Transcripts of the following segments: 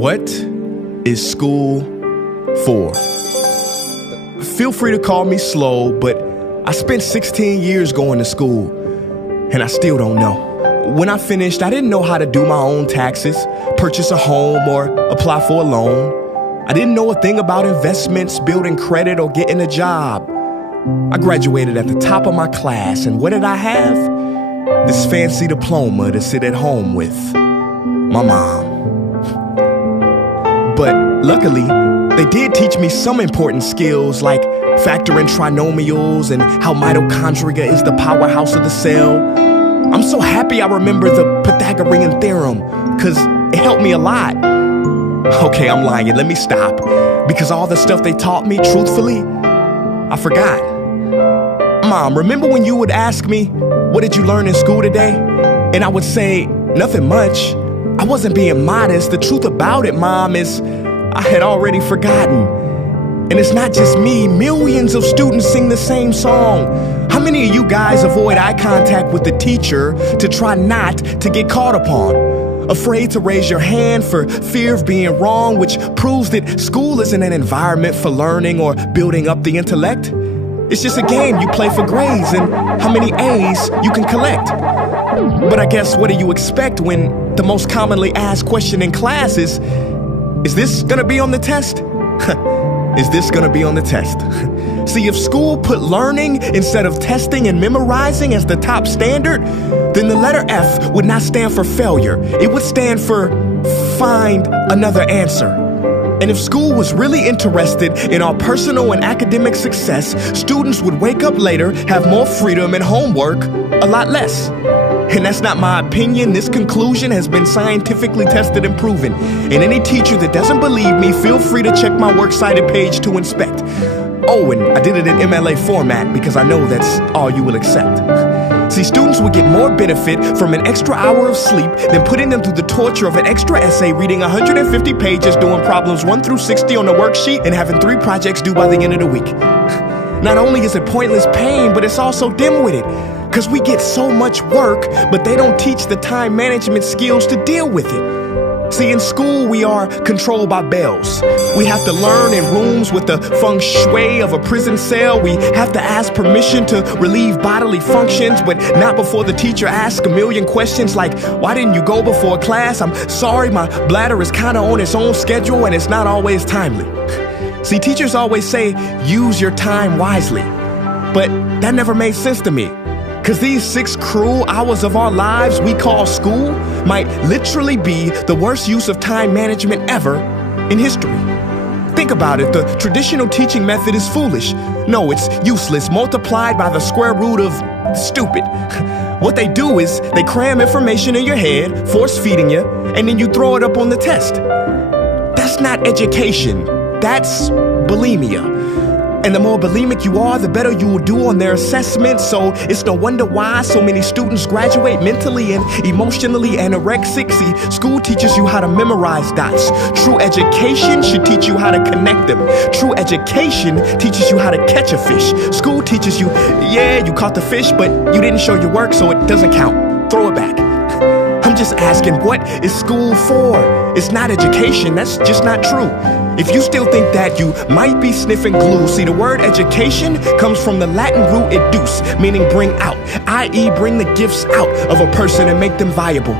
What is school for? Feel free to call me slow, but I spent 16 years going to school, and I still don't know. When I finished, I didn't know how to do my own taxes, purchase a home, or apply for a loan. I didn't know a thing about investments, building credit, or getting a job. I graduated at the top of my class, and what did I have? This fancy diploma to sit at home with my mom. But luckily, they did teach me some important skills like factoring trinomials and how mitochondria is the powerhouse of the cell. I'm so happy I remember the Pythagorean theorem, because it helped me a lot. Okay, I'm lying. Let me stop. Because all the stuff they taught me, truthfully, I forgot. Mom, remember when you would ask me, what did you learn in school today? And I would say, nothing much. I wasn't being modest. The truth about it, Mom, is I had already forgotten. And it's not just me. Millions of students sing the same song. How many of you guys avoid eye contact with the teacher to try not to get caught upon? Afraid to raise your hand for fear of being wrong, which proves that school isn't an environment for learning or building up the intellect. It's just a game you play for grades and how many A's you can collect. But I guess what do you expect when the most commonly asked question in class is this gonna be on the test? Is this gonna be on the test? See, if school put learning instead of testing and memorizing as the top standard, then the letter F would not stand for failure. It would stand for find another answer. And if school was really interested in our personal and academic success, students would wake up later, have more freedom, and homework a lot less. And that's not my opinion. This conclusion has been scientifically tested and proven. And any teacher that doesn't believe me, feel free to check my works cited page to inspect. Oh, and I did it in MLA format because I know that's all you will accept. See, students would get more benefit from an extra hour of sleep than putting them through the torture of an extra essay, reading 150 pages, doing problems 1 through 60 on a worksheet, and having 3 projects due by the end of the week. Not only is it pointless pain, but it's also dim-witted. Because we get so much work, but they don't teach the time management skills to deal with it. See, in school, we are controlled by bells. We have to learn in rooms with the feng shui of a prison cell. We have to ask permission to relieve bodily functions, but not before the teacher asks a million questions like, why didn't you go before class? I'm sorry, my bladder is kind of on its own schedule and it's not always timely. See, teachers always say, use your time wisely. But that never made sense to me. Because these 6 cruel hours of our lives we call school might literally be the worst use of time management ever in history. Think about it. The traditional teaching method is foolish. No, it's useless, multiplied by the square root of stupid. What they do is they cram information in your head, force feeding you, and then you throw it up on the test. That's not education. That's bulimia. And the more bulimic you are, the better you will do on their assessments. So it's no wonder why so many students graduate mentally and emotionally anorexic. See, school teaches you how to memorize dots. True education should teach you how to connect them. True education teaches you how to catch a fish. School teaches you, yeah, you caught the fish, but you didn't show your work, so it doesn't count. Throw it back. I'm just asking, what is school for? It's not education. That's just not true. If you still think that, you might be sniffing glue. See, the word education comes from the Latin root educe, meaning bring out, i.e. bring the gifts out of a person and make them viable.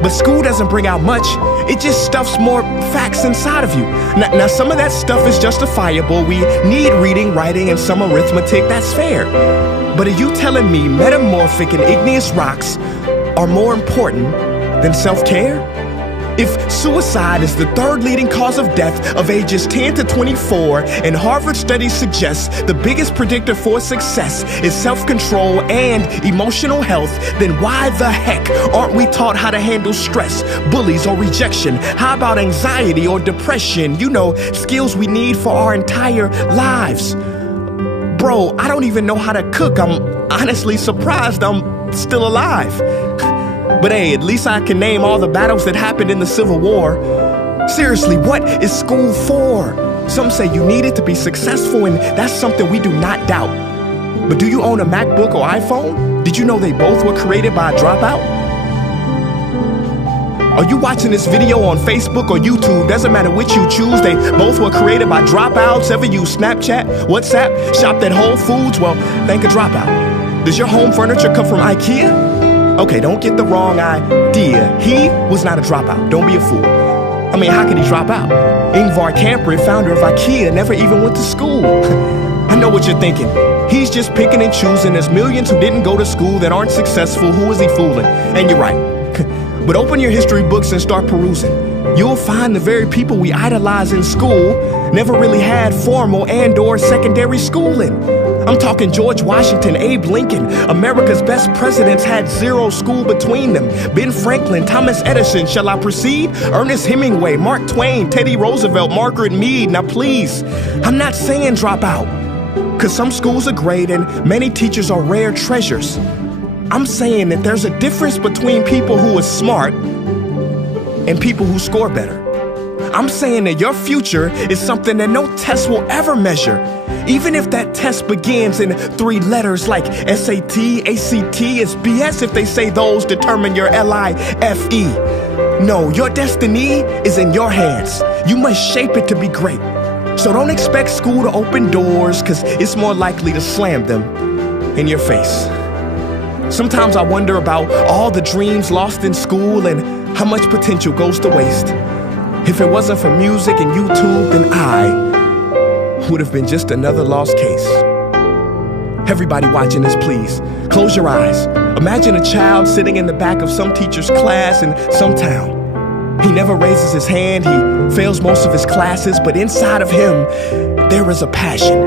But school doesn't bring out much. It just stuffs more facts inside of you. Now, some of that stuff is justifiable. We need reading, writing, and some arithmetic. That's fair. But are you telling me metamorphic and igneous rocks are more important than self-care? If suicide is the 3rd leading cause of death of ages 10 to 24, and Harvard studies suggest the biggest predictor for success is self-control and emotional health, then why the heck aren't we taught how to handle stress, bullies, or rejection? How about anxiety or depression? You know, skills we need for our entire lives. Bro, I don't even know how to cook. I'm honestly surprised I'm still alive. But hey, at least I can name all the battles that happened in the Civil War. Seriously, what is school for? Some say you need it to be successful, and that's something we do not doubt. But do you own a MacBook or iPhone? Did you know they both were created by a dropout? Are you watching this video on Facebook or YouTube? Doesn't matter which you choose. They both were created by dropouts. Ever use Snapchat, WhatsApp, shopped at Whole Foods? Well, thank a dropout. Does your home furniture come from IKEA? Okay, don't get the wrong idea. He was not a dropout. Don't be a fool. I mean, how could he drop out? Ingvar Kamprad, founder of IKEA, never even went to school. I know what you're thinking. He's just picking and choosing. There's millions who didn't go to school that aren't successful. Who is he fooling? And you're right. But open your history books and start perusing. You'll find the very people we idolize in school never really had formal and/or secondary schooling. I'm talking George Washington, Abe Lincoln. America's best presidents had zero school between them. Ben Franklin, Thomas Edison, shall I proceed? Ernest Hemingway, Mark Twain, Teddy Roosevelt, Margaret Mead. Now please, I'm not saying drop out, because some schools are great and many teachers are rare treasures. I'm saying that there's a difference between people who are smart and people who score better. I'm saying that your future is something that no test will ever measure, even if that test begins in 3 letters like SAT, ACT. It's BS if they say those determine your LIFE. No, your destiny is in your hands. You must shape it to be great. So don't expect school to open doors, because it's more likely to slam them in your face. Sometimes I wonder about all the dreams lost in school and how much potential goes to waste. If it wasn't for music and YouTube, then I would have been just another lost case. Everybody watching this, please, close your eyes. Imagine a child sitting in the back of some teacher's class in some town. He never raises his hand, he fails most of his classes, but inside of him, there is a passion.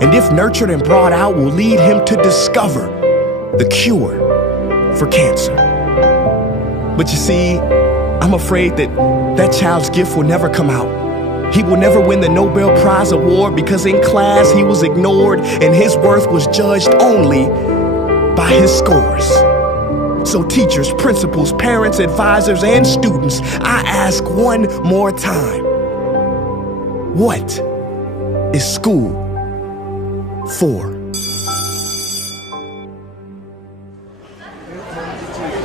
And if nurtured and brought out, will lead him to discover the cure for cancer. But you see, I'm afraid that that child's gift will never come out. He will never win the Nobel Prize award because in class he was ignored and his worth was judged only by his scores. So teachers, principals, parents, advisors, and students, I ask one more time, what is school for?